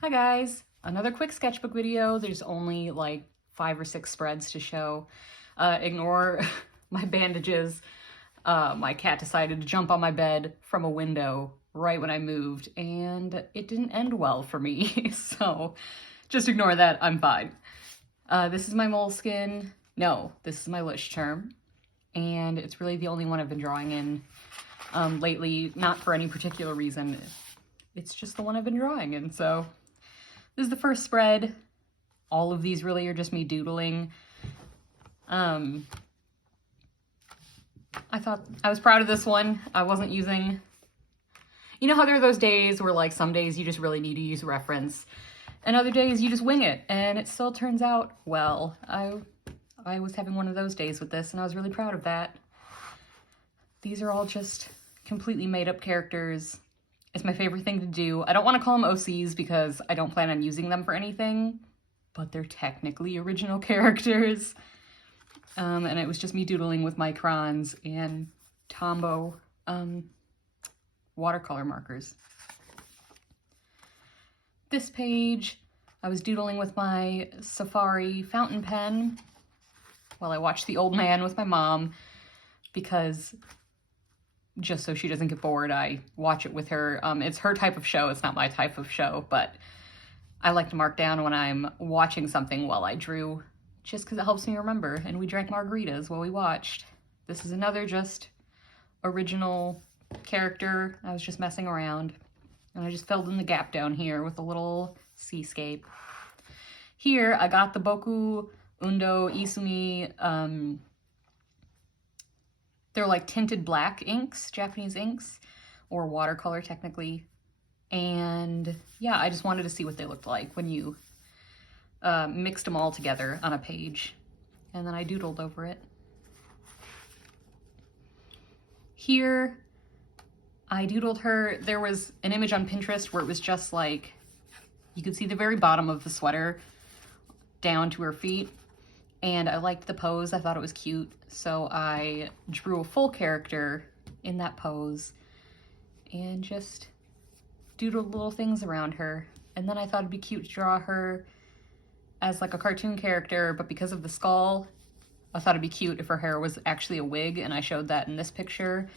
Hi guys, another quick sketchbook video. There's only like 5 or 6 spreads to show. Ignore my bandages. My cat decided to jump on my bed from a window right when I moved and it didn't end well for me. So just ignore that, I'm fine. This is my moleskin. No, this is my Lush Term. And it's really the only one I've been drawing in lately, not for any particular reason. It's just the one I've been drawing in, so this is the first spread. All of these really are just me doodling. I thought I was proud of this one. I wasn't using, you know how there are those days where like some days you just really need to use reference and other days you just wing it and it still turns out well. I was having one of those days with this and I was really proud of that. These are all just completely made up characters. It's my favorite thing to do. I don't want to call them OCs because I don't plan on using them for anything, but they're technically original characters. And it was just me doodling with my crayons and Tombow watercolor markers. This page, I was doodling with my Safari fountain pen while I watched The Old Man with my mom because just so she doesn't get bored, I watch it with her. It's her type of show, it's not my type of show, but I like to mark down when I'm watching something while I drew, just because it helps me remember. And we drank margaritas while we watched. This is another just original character. I was just messing around, and I just filled in the gap down here with a little seascape. Here, I got the Boku Undo Isumi, they're like tinted black inks, Japanese inks, or watercolor technically. And yeah, I just wanted to see what they looked like when you mixed them all together on a page. And then I doodled over it. Here, I doodled her. There was an image on Pinterest where it was just like, you could see the very bottom of the sweater down to her feet. And I liked the pose, I thought it was cute, so I drew a full character in that pose and just doodled little things around her. And then I thought it'd be cute to draw her as like a cartoon character, but because of the skull, I thought it'd be cute if her hair was actually a wig, and I showed that in this picture.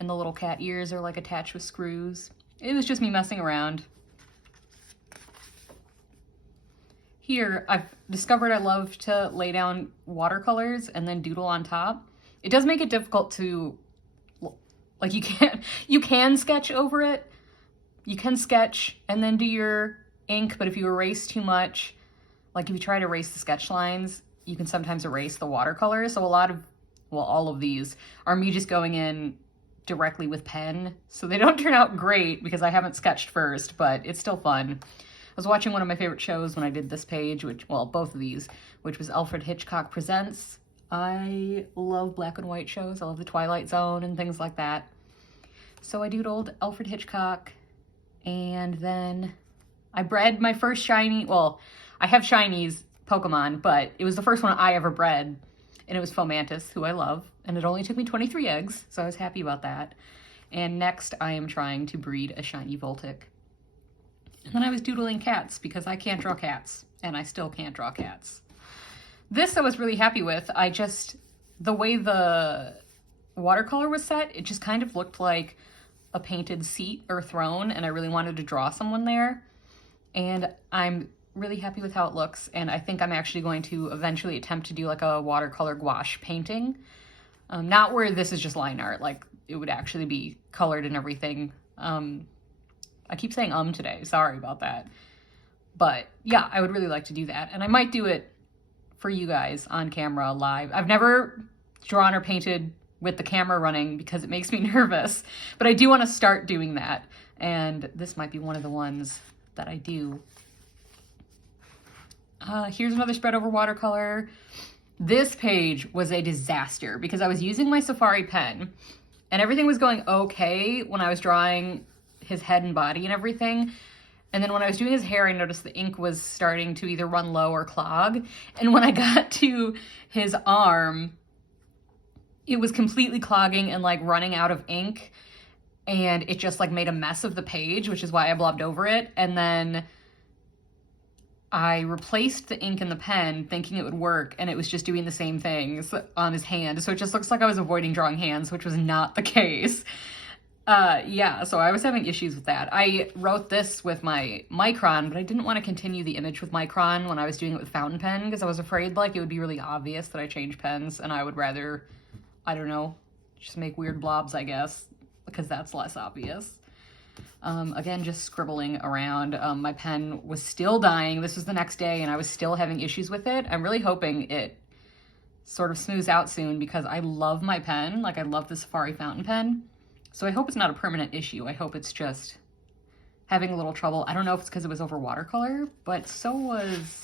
And the little cat ears are like attached with screws. It was just me messing around. Here, I've discovered I love to lay down watercolors and then doodle on top. It does make it difficult to, like you can sketch over it. You can sketch and then do your ink, but if you erase too much, like if you try to erase the sketch lines, you can sometimes erase the watercolors. So all of these are me just going in directly with pen. So they don't turn out great because I haven't sketched first, but it's still fun. I was watching one of my favorite shows when I did this page, both of these, which was Alfred Hitchcock Presents. I love black and white shows. I love The Twilight Zone and things like that. So I doodled Alfred Hitchcock, and then I bred my first shiny, I have shinies Pokemon, but it was the first one I ever bred, and it was Fomantis, who I love, and it only took me 23 eggs, so I was happy about that. And next I am trying to breed a shiny Voltic. And then I was doodling cats because I can't draw cats, and I still can't draw cats. This I was really happy with. The way the watercolor was set, it just kind of looked like a painted seat or throne, and I really wanted to draw someone there. And I'm really happy with how it looks, and I think I'm actually going to eventually attempt to do like a watercolor gouache painting. Not where this is just line art, like it would actually be colored and everything. I keep saying today, sorry about that. But yeah, I would really like to do that. And I might do it for you guys on camera live. I've never drawn or painted with the camera running because it makes me nervous, but I do want to start doing that. And this might be one of the ones that I do. Here's another spread over watercolor. This page was a disaster because I was using my Safari pen and everything was going okay when I was drawing his head and body and everything. And then when I was doing his hair, I noticed the ink was starting to either run low or clog. And when I got to his arm, it was completely clogging and like running out of ink. And it just like made a mess of the page, which is why I blobbed over it. And then I replaced the ink in the pen thinking it would work, and it was just doing the same things on his hand. So it just looks like I was avoiding drawing hands, which was not the case. Yeah, so I was having issues with that. I wrote this with my micron, but I didn't want to continue the image with micron when I was doing it with fountain pen because I was afraid like it would be really obvious that I changed pens, and I would rather, I don't know, just make weird blobs, I guess, because that's less obvious. Again, just scribbling around. My pen was still dying. This was the next day and I was still having issues with it. I'm really hoping it sort of smooths out soon because I love my pen. Like, I love the Safari fountain pen. So I hope it's not a permanent issue. I hope it's just having a little trouble. I don't know if it's because it was over watercolor, but so was...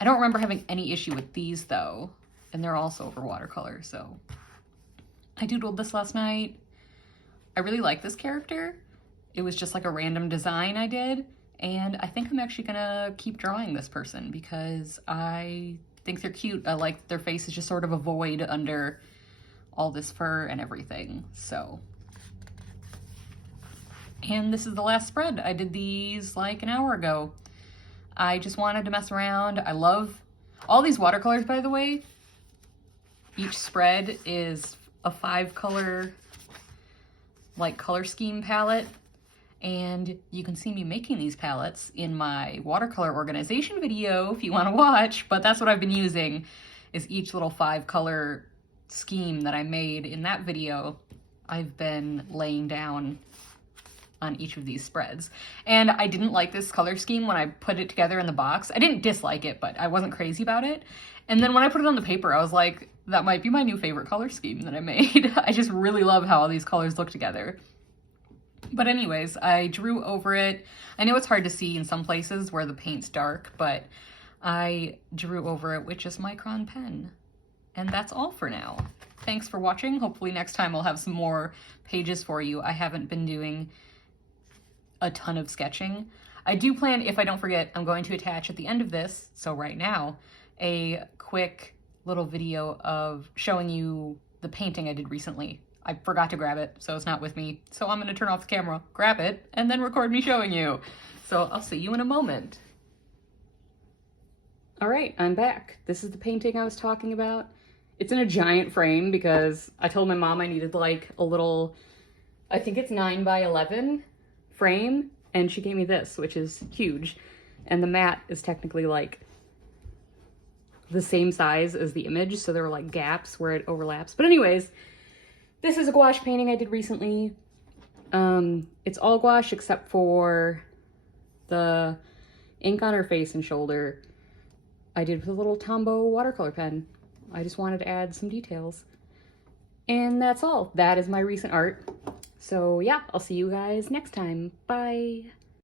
I don't remember having any issue with these though. And they're also over watercolor, so... I doodled this last night. I really like this character. It was just like a random design I did, and I think I'm actually gonna keep drawing this person because I think they're cute. I like their face is just sort of a void under all this fur and everything, so. And this is the last spread. I did these like an hour ago. I just wanted to mess around. I love all these watercolors, by the way. Each spread is a 5-color like color scheme palette, and you can see me making these palettes in my watercolor organization video if you want to watch, but that's what I've been using is each little 5-color scheme that I made in that video. I've been laying down on each of these spreads, and I didn't like this color scheme when I put it together in the box. I didn't dislike it, but I wasn't crazy about it, and then when I put it on the paper I was like, that might be my new favorite color scheme that I made. I just really love how all these colors look together. But anyways, I drew over it. I know it's hard to see in some places where the paint's dark, but I drew over it with just micron pen. And that's all for now. Thanks for watching. Hopefully next time I'll have some more pages for you. I haven't been doing a ton of sketching. I do plan, if I don't forget, I'm going to attach at the end of this, so right now, a quick little video of showing you the painting I did recently. I forgot to grab it, so it's not with me. So I'm gonna turn off the camera, grab it, and then record me showing you. So I'll see you in a moment. All right, I'm back. This is the painting I was talking about. It's in a giant frame because I told my mom I needed like a little, I think it's 9x11 frame, and she gave me this, which is huge. And the mat is technically like the same size as the image, so there are like gaps where it overlaps. But anyways, this is a gouache painting I did recently. It's all gouache except for the ink on her face and shoulder. I did with a little Tombow watercolor pen. I just wanted to add some details. And that's all. That is my recent art. So yeah, I'll see you guys next time. Bye.